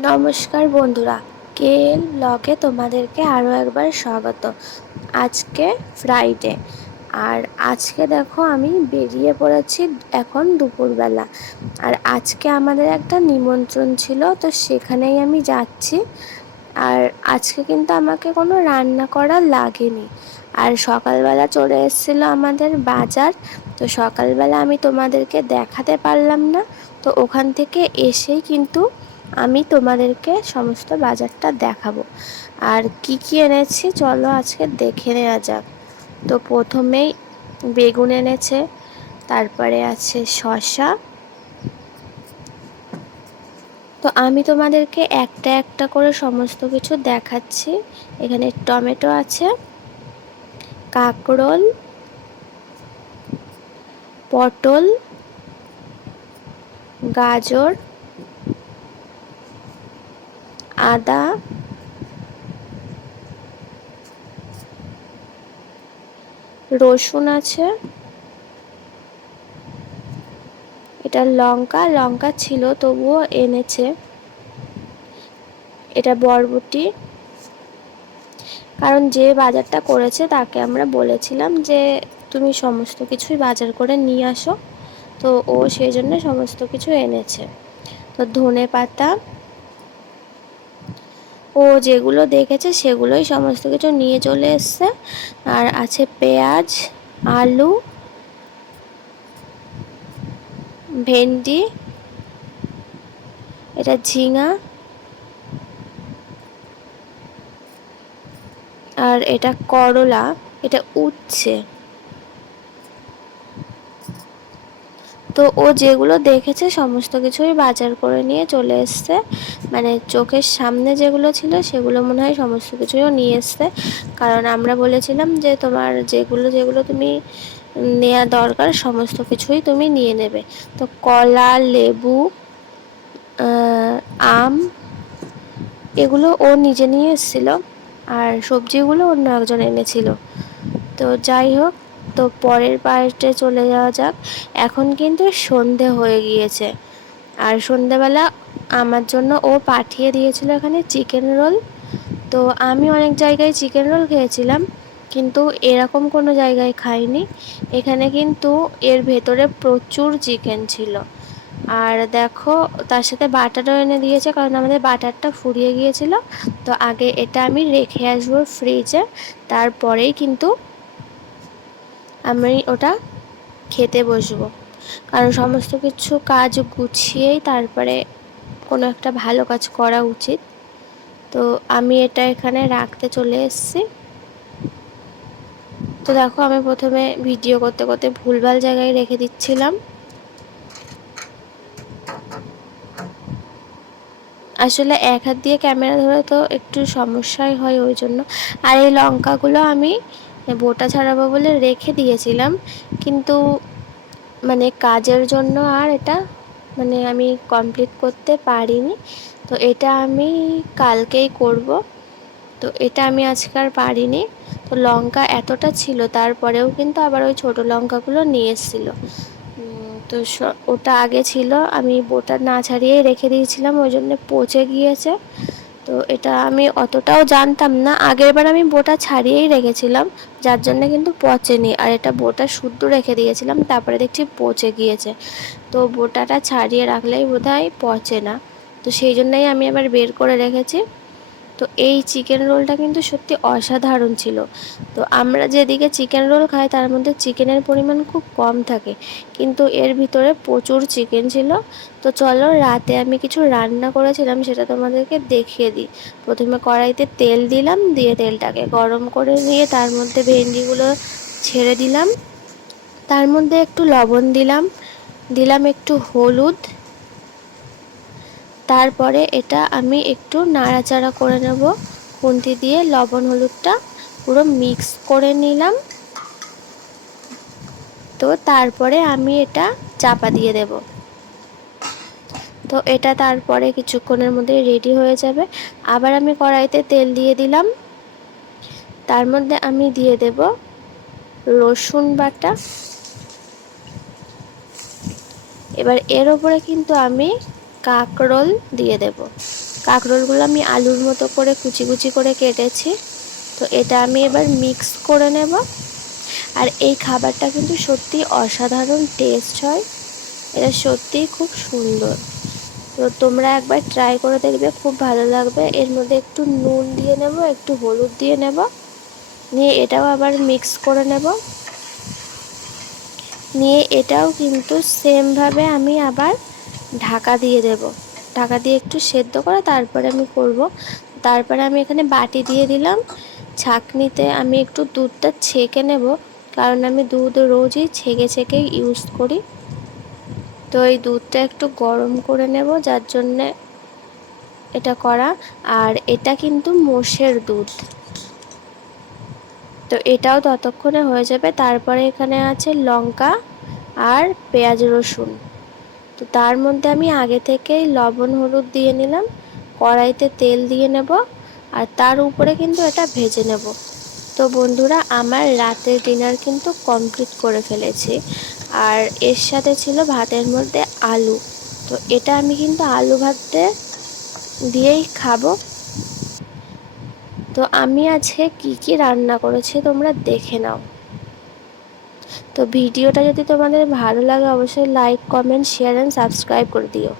নমস্কার বন্ধুরা কে ব্লগে তোমাদেরকে আরও একবার স্বাগত। আজকে ফ্রাইডে আর আজকে দেখো আমি বেরিয়ে পড়েছি এখন দুপুরবেলা। আর আজকে আমাদের একটা নিমন্ত্রণ ছিল, তো সেখানেই আমি যাচ্ছি। আর আজকে কিন্তু আমাকে কোনো রান্না করা লাগেনি। আর সকালবেলা চলে এসেছিল আমাদের বাজার, তো সকালবেলা আমি তোমাদেরকে দেখাতে পারলাম না। তো ওখান থেকে এসেই কিন্তু আমি তোমাদেরকে সমস্ত বাজারটা দেখাবো। আর কি কি এনেছি চলো আজকে দেখে নেওয়া যাক। তো প্রথমেই বেগুন এনেছে, তারপরে আছে শশা তো আমি তোমাদেরকে একটা একটা করে সমস্ত কিছু দেখাচ্ছি। এখানে টমেটো আছে, কাকরোল, পটল, গাজর আদা, রসুন আছে। এটা লঙ্কা লঙ্কা ছিল তবুও এনেছে। এটা বরবটি। কারণ যে বাজারটা করেছে তাকে আমরা বলেছিলাম যে, তুমি সমস্ত কিছুই বাজার করে নিয়ে আসো। তো ও সেই জন্য সমস্ত কিছু এনেছে। তো ধনে পাতা ও যেগুলো দেখেছে সেগুলোই সমস্ত কিছু নিয়ে চলে এসছে। আর আছে পেঁয়াজ, আলু, ভেন্ডি, এটা ঝিঙা, আর এটা করলা, এটা উচ্ছে। তো ও যেগুলো দেখেছে সমস্ত কিছুই বাজার করে নিয়ে চলে এসছে। মানে চোখের সামনে যেগুলো ছিল সেগুলো মনে হয় সমস্ত কিছুইও নিয়ে এসছে। কারণ আমরা বলেছিলাম যে তোমার যেগুলো যেগুলো তুমি নেওয়া দরকার সমস্ত কিছুই তুমি নিয়ে নেবে। তো কলা, লেবু আম, এগুলো ও নিজে নিয়ে এসেছিল। আর সবজিগুলো অন্য একজন এনেছিল। তো যাই হোক তো পরের পার্টে চলে যাওয়া যাক। এখন কিন্তু সন্ধে হয়ে গিয়েছে। আর সন্ধেবেলা আমার জন্য ও পাঠিয়ে দিয়েছিল এখানে চিকেন রোল তো আমি অনেক জায়গায় চিকেন রোল খেয়েছিলাম, কিন্তু এরকম কোনো জায়গায় খাইনি। এখানে কিন্তু এর ভেতরে প্রচুর চিকেন ছিল। আর দেখো, তার সাথে বাটারও এনে দিয়েছে, কারণ আমাদের বাটারটা ফুরিয়ে গিয়েছিল। তো আগে এটা আমি রেখে আসব ফ্রিজে তারপরেই কিন্তু আমি ওটা খেতে বসবো। কারণ সমস্ত কিছু কাজ গুছিয়েই তারপরে কোনো একটা ভালো কাজ করা উচিত। তো আমি এটা এখানে রাখতে চলে এসেছি। তো দেখো, আমি প্রথমে ভিডিও করতে করতে ভুলভাল জায়গায় রেখে দিচ্ছিলাম। আসলে এক হাত দিয়ে ক্যামেরা ধরে তো একটু সমস্যাই হয় ওই জন্য। আর এই লঙ্কাগুলো আমি বোটা ছাড়াবো বলে রেখে দিয়েছিলাম। কিন্তু মানে কাজের জন্য আর এটা মানে আমি কমপ্লিট করতে পারিনি। তো এটা আমি কালকেই করব। তো এটা আমি আজকে আর পারিনি। তো লঙ্কা এতটা ছিল, তারপরেও কিন্তু আবার ওই ছোটো লঙ্কাগুলো নিয়ে এসেছিল। তো ওটা আগে ছিল, আমি বোটা না ছাড়িয়েই রেখে দিয়েছিলাম, ওই জন্য পচে গিয়েছে। তো এটা আমি অতটাও জানতাম না। আগের বার আমি বোটা ছাড়িয়েই রেখেছিলাম, যার জন্য কিন্তু পচেনি। আর এটা বোটা শুদ্ধ রেখে দিয়েছিলাম, তারপরে দেখছি পচে গিয়েছে। তো বোটাটা ছাড়িয়ে রাখলেই বোধ পচে না। তো সেই জন্যই আমি আবার বের করে রেখেছি। তো এই চিকেন রোলটা কিন্তু সত্যি অসাধারণ ছিল। তো আমরা যেদিকে চিকেন রোল খাই, তার মধ্যে চিকেনের পরিমাণ খুব কম থাকে। কিন্তু এর ভিতরে প্রচুর চিকেন ছিল। তো চলো রাতে আমি কিছু রান্না করেছিলাম, সেটা তোমাদেরকে দেখিয়ে দিই। প্রথমে কড়াইতে তেল দিলাম, দিয়ে তেলটাকে গরম করে নিয়ে তার মধ্যে ভেন্ডিগুলো ছেড়ে দিলাম। তার মধ্যে একটু লবণ দিলাম। দিলাম একটু হলুদ। তারপরে এটা আমি একটু নাড়াচাড়া করে নেব। খুন্তি দিয়ে লবণ হলুদটা পুরো মিক্স করে নিলাম। তো তারপরে আমি এটা চাপা দিয়ে দেব। তো এটা তারপরে কিছুক্ষণের মধ্যে রেডি হয়ে যাবে। আবার আমি কড়াইতে তেল দিয়ে দিলাম। তার মধ্যে আমি দিয়ে দেব রসুন বাটা। এবার এর ওপরে কিন্তু আমি কাকরোল দিয়ে দেব। কাকরোলগুলো আমি আলুর মতো করে কুচি কুচি করে কেটেছি। তো এটা আমি এবার মিক্স করে নেব। আর এই খাবারটা কিন্তু সত্যি অসাধারণ টেস্ট হয়। এটা সত্যিই খুব সুন্দর। তো তোমরা একবার ট্রাই করে দেখবে, খুব ভালো লাগবে। এর মধ্যে একটু নুন দিয়ে নেব, একটু হলুদ দিয়ে নেব। নিয়ে এটাও আবার মিক্স করে নেব। নিয়ে এটাও কিন্তু সেমভাবে আমি আবার ঢাকা দিয়ে দেব। ঢাকা দিয়ে একটু সেদ্ধ করে তারপরে আমি করব। তারপরে আমি এখানে বাটি দিয়ে দিলাম। ছাকনিতে আমি একটু দুধটা ছেঁকে নেব, কারণ আমি দুধ রোজই ছেঁকে ছেঁকে ইউজ করি। তো এই দুধটা একটু গরম করে নেব, যার জন্যে এটা করা। আর এটা কিন্তু মোষের দুধ। তো এটাও ততক্ষণে হয়ে যাবে। তারপরে এখানে আছে লঙ্কা আর পেঁয়াজ রসুন। তো তার মধ্যে আমি আগে থেকেই লবণ, হলুদ দিয়ে নিলাম। কড়াইতে তেল দিয়ে নেব আর তার উপরে কিন্তু এটা ভেজে নেব। তো বন্ধুরা, আমার রাতের ডিনার কিন্তু কমপ্লিট করে ফেলেছি। আর এর সাথে ছিল ভাতের মধ্যে আলু। তো এটা আমি কিন্তু আলু ভাতে দিয়েই খাব। তো আমি আজকে কি কি রান্না করেছি তোমরা দেখে নাও। তো ভিডিওটা যদি তোমাদের ভালো লাগে অবশ্যই like comment share and subscribe করে দিও।